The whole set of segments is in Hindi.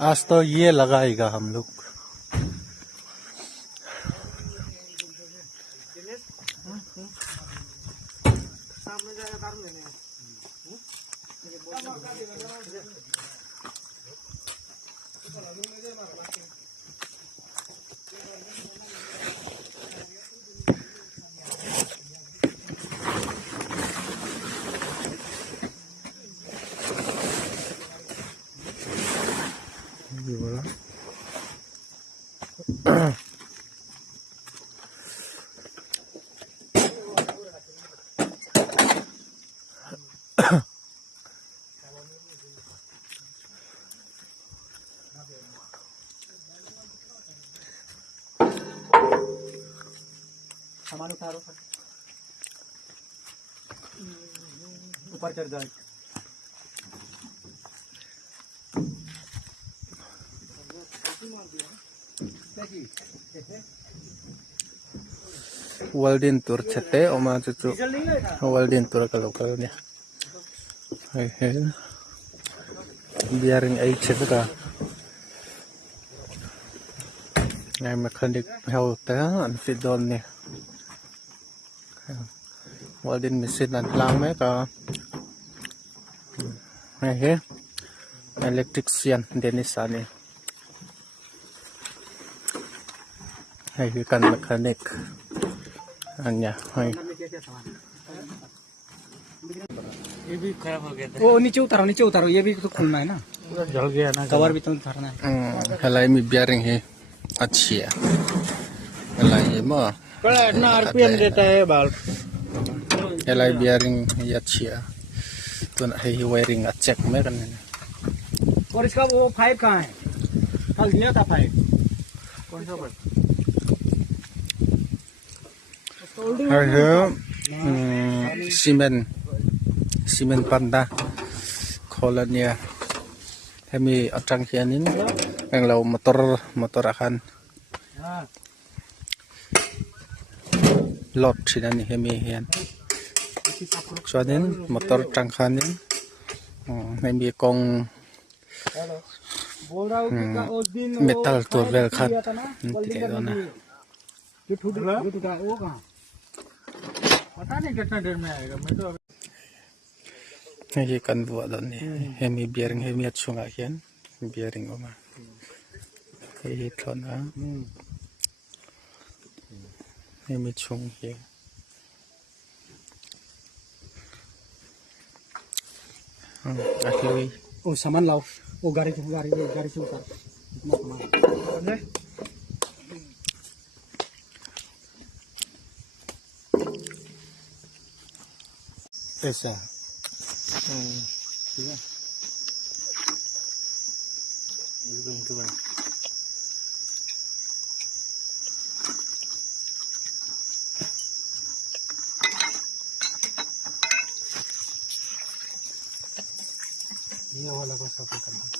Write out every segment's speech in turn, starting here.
आज तो ये लगाएगा हम लोग। ये वाला सामान उतारो, ऊपर चढ़ जाए। Welding tour chete oma cucu welding tour ke lokalnya. Biaring ai chete ka. Ngai mechanic help ta an fit don ne. Welding mesin an lang me ka. He electrician Dennis ani. Hai kan mechanic. अन्य ये भी खराब हो गया था। वो नीचे उतारो, ये भी तो खुलना है ना, पूरा जल गया ना, कवर भी तो उतारना है। हलाई में बियरिंग है अच्छी है, हलाई में बड़ा इतना आरपीएम देता है बाल। हलाई बियरिंग ये अच्छी है, तो है ही वायरिंग चेक में करने। और इसका वो पाइप कहाँ है? कल दिया था पाइप, कौन सा पाइप? सीमेंट पंदा खोलनिया kami atang kianin yang lau motor akan lot sinan ni kami hian soalnya motor tangkanin kami kong metal tuh velkat tidak dona. पता नहीं कितना देर में आएगा, मैं तो ये kan buat ni hemi biaring hemi atsunga hian biaring oma kai thona hemi chung hi aklui वो सामान लाओ, वो गाड़ी से उतार, इतना सामान ऐसा ठीक है। ये वाला को सब करना है।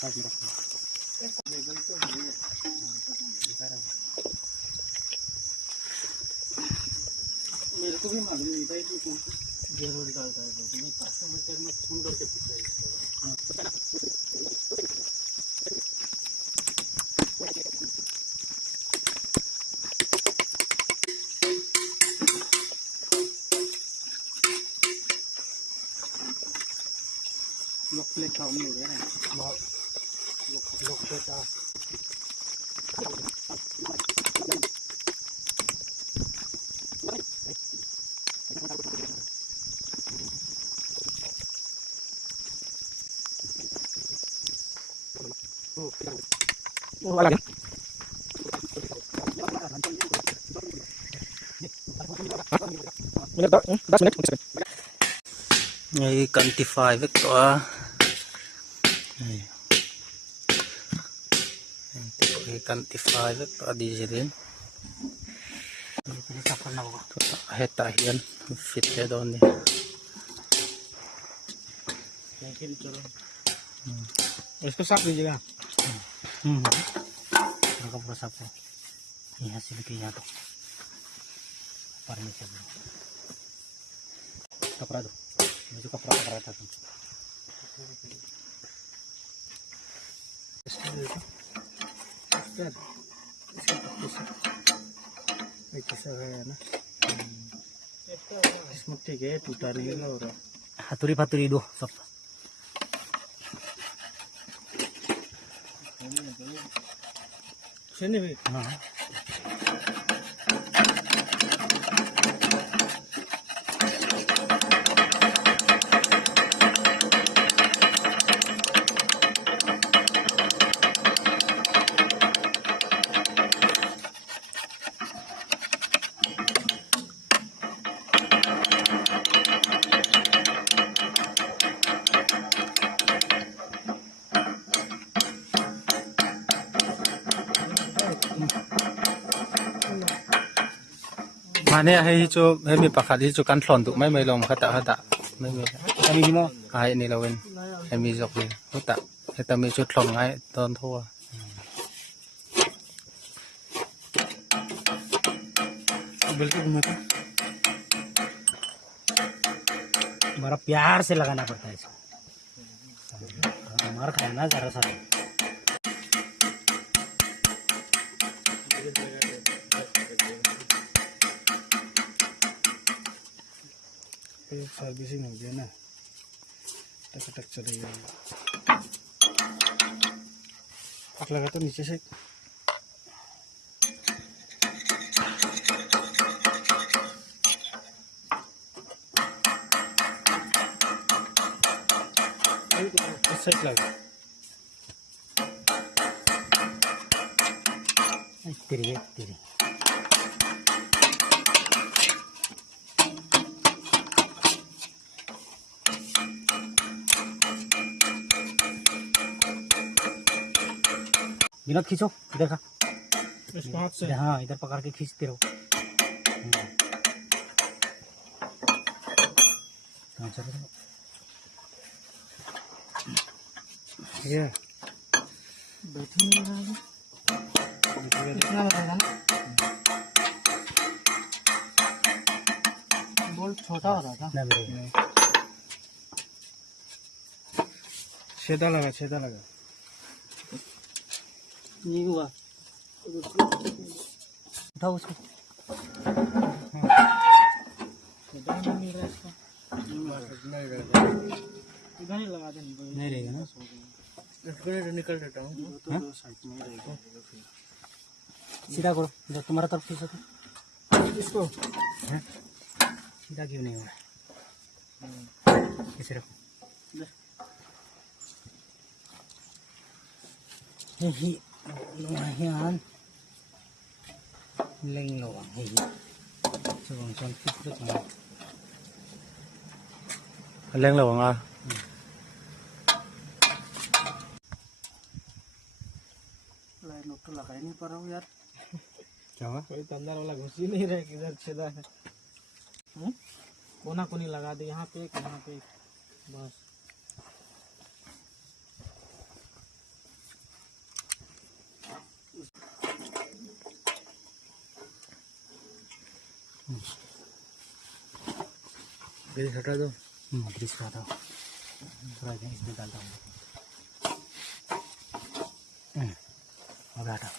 साथ में रखना। लेवल तो है, दिखा रहा है। मेरे को भी मालूम नहीं था कि कौन जरूर डालता है, तो मैं कस्टमर केयर में फोन करके पूछा इसको। लोग प्लेट काम नहीं हो रहा है, लोग प्लेट वाला मिनट 10 मिनट ये quantify vector ये quantify vector di sini heta hian fit le don ni इसको साफ कीजिएगा। पूरा साफ है, यहाँ से लेके यहाँ तक ऊपर नीचे कपड़ा दो। जो कपड़ा पकड़ा था तुम कैसा है ना इसमें ठीक है टूटा नहीं है और हाथुरी फातुरी दो सब सुनिए भी हाँ माने है जो है मी पखा जोกันถอนตุไม่ลงขตะไม่มี kami ni mo ไอ้นี่เราเว้นให้มีจกเลยขตะให้ตามีชุดถอนไงตอนทั่ว बिल्कुल घुमाता बड़ा प्यार से लगाना पड़ता है इसको मार खाना जरा सा सर्विसिंग हो गया ना टक टक चलेगा टक लगा तो नीचे से सेट लगा तेरी तेरी विनोद खींचो इधर का इसको हाथ से हाँ इधर पकड़ के खींचते रहो हाँ चलो ये बैठे नहीं रहा कितना लगेगा ना बोल्ट छोटा हो रहा था ना मेरे छेदा लगा ये हुआ उठाओ उसको इधर ही लगा देंगे नहीं रहेगा ना निकल देता हूँ सीधा करो जब तुम्हारा तरफ खींचो तो इसको सीधा क्यों नहीं हुआ ऐसे रखो यही yan leng lawang hi chawang chon fit lut ma เร่งระวังอ่ะ लोग तो लगा ही नहीं पा रहा हूँ यार क्या हुआ कोई अंदर वाला घुस ही नहीं रहा किधर छेदा है कोना कोनी लगा दे यहाँ पे यहाँ पे बस ग्रीस हटा दो ग्रीस हटा दो थोड़ा इसमें डालता हूँ अब हटा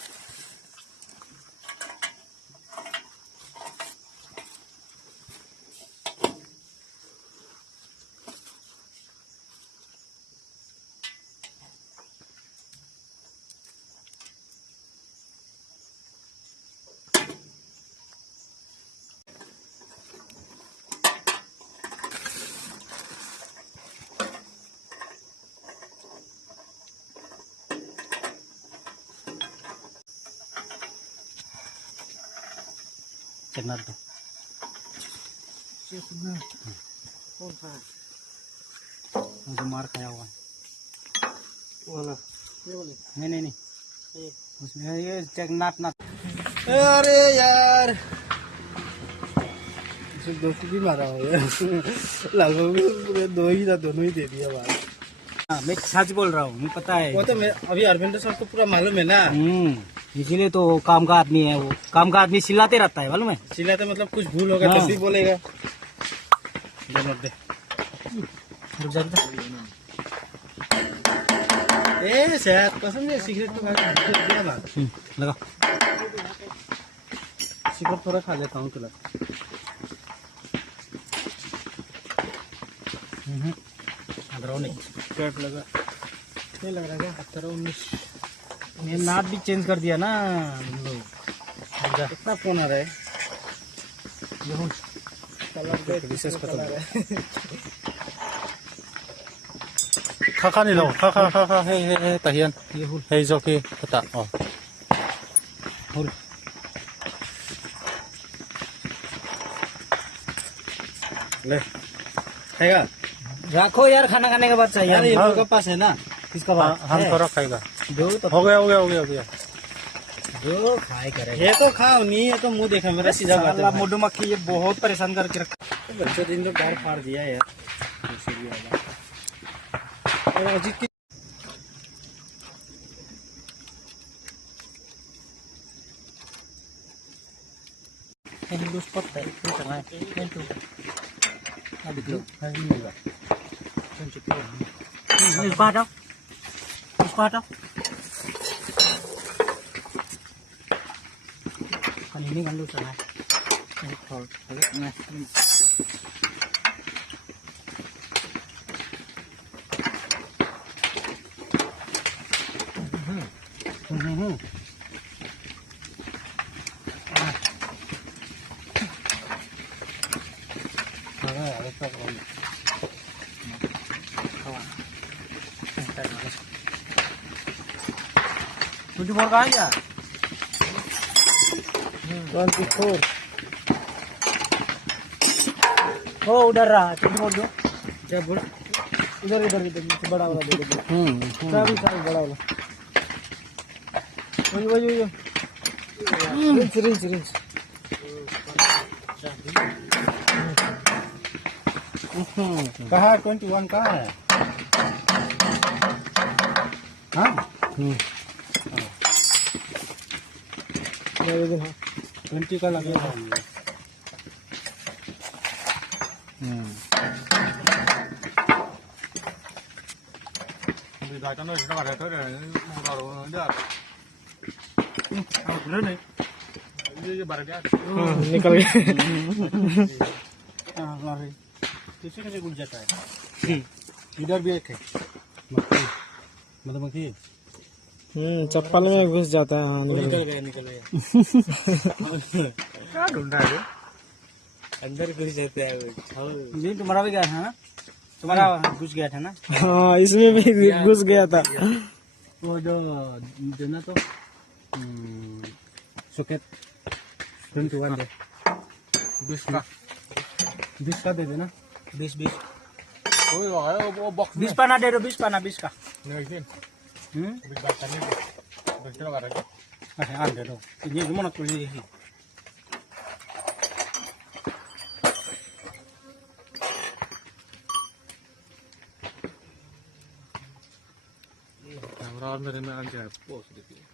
चलना दो कौन सा है जो मार खाया हुआ है वाला ये वाले नहीं उसमें ये चेक नाट अरे यार दोस्त भी मारा हो यार लगभग पूरे दो ही था दोनों ही दे दिया भाई हाँ मैं सच बोल रहा हूँ मुझे पता है वो तो मैं अभी अरविंद साहब को पूरा मालूम है ना इसीलिए तो काम का आदमी है वो काम का आदमी चिल्लाते रहता है मालूम है चिल्लाते मतलब कुछ भूल होगा हाँ। तब भी बोलेगा दे मत दे रुक जा सेहत कसम से सिगरेट तो दिया बात लगा सिगरेट थोड़ा खा लेता हूँ तुला 18 पेट लगा नहीं लग रहा है 18-19 मैं नाप भी चेंज कर दिया ना लोग कितना फोन आ रहा है विशेष खत्म खा नहीं लो खा हे तहियन ये हुल हे जो के पता ओ हुल ले खाएगा रखो यार खाना खाने के बाद चाहिए यार ये लोगों के पास है ना किसका बात हम थोड़ा खाएगा दो तो हो गया दो खाए करेगा ये तो खाओ नहीं ये तो मुंह देखा मेरा सीधा बात है मधुमक्खी ये बहुत परेशान करके रखा बच्चों दिन तो गाड़ फाड़ दिया यार और अजीत की हिंदू स्पॉट है इतना चंगा है थैंक यू अभी तो नहीं मिलेगा इस बात ini kan lu sana ini kalau nah tujuh orang aja 24 oh udah rah coba dulu क्या बोल इधर इधर इधर बड़ा वाला दे दो सारी बड़ा वाला वही रिंच कहाँ 21 कहाँ है हाँ 20 का लगेगा निकल गया किसी कैसे घुस जाता है इधर भी एक है मधुमक्खी चप्पल में घुस जाता है निकल गया क्या ढूंढ रहा है अंदर घुस जाता है जी तुम्हारा भी गया था ना तुम्हारा घुस गया था ना हाँ इसमें भी घुस गया था वो जो देना तो सुकेत 21 दे 20 का दे देना 20 पाना दे दो 20 पाना 20 का दे दो ये गमन कर ली कैमरा मेरे में आ गया पोस्ट देखिए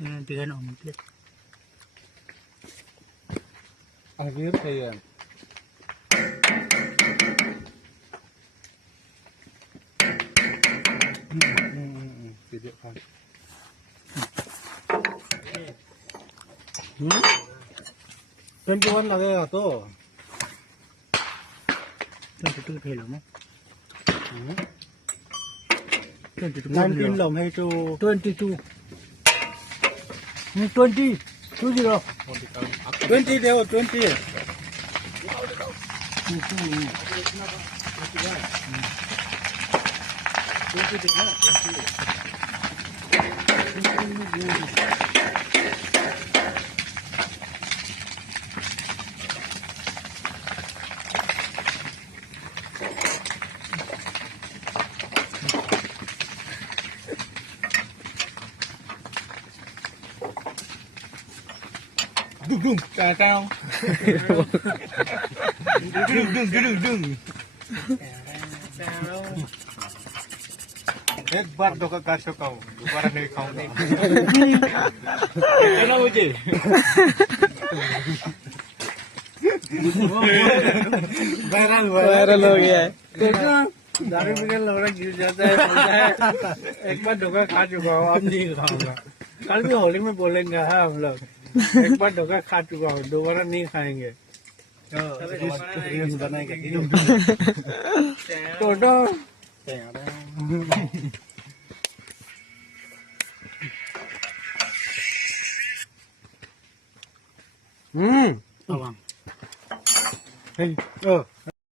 tiga nom akhir saya tidak kan 21 लगेगा तो 22 थे लो में 19 lồng hay cho 22 20 देखो 20 Dung cao dung एक बार धोखा खा चुका हूँ दोबारा नहीं खाऊंगा वायरल हो गया है। दारू पी के लौड़ा गिर जाता है, बोलता है एक बार धोखा खा चुका हूँ, अब नहीं खाऊंगा। कल भी होली में बोलेंगे हाँ हम लोग, एक बार धोखा खा चुका हूँ, दोबारा नहीं खाएंगे। रील्स बनाएंगे टोटो।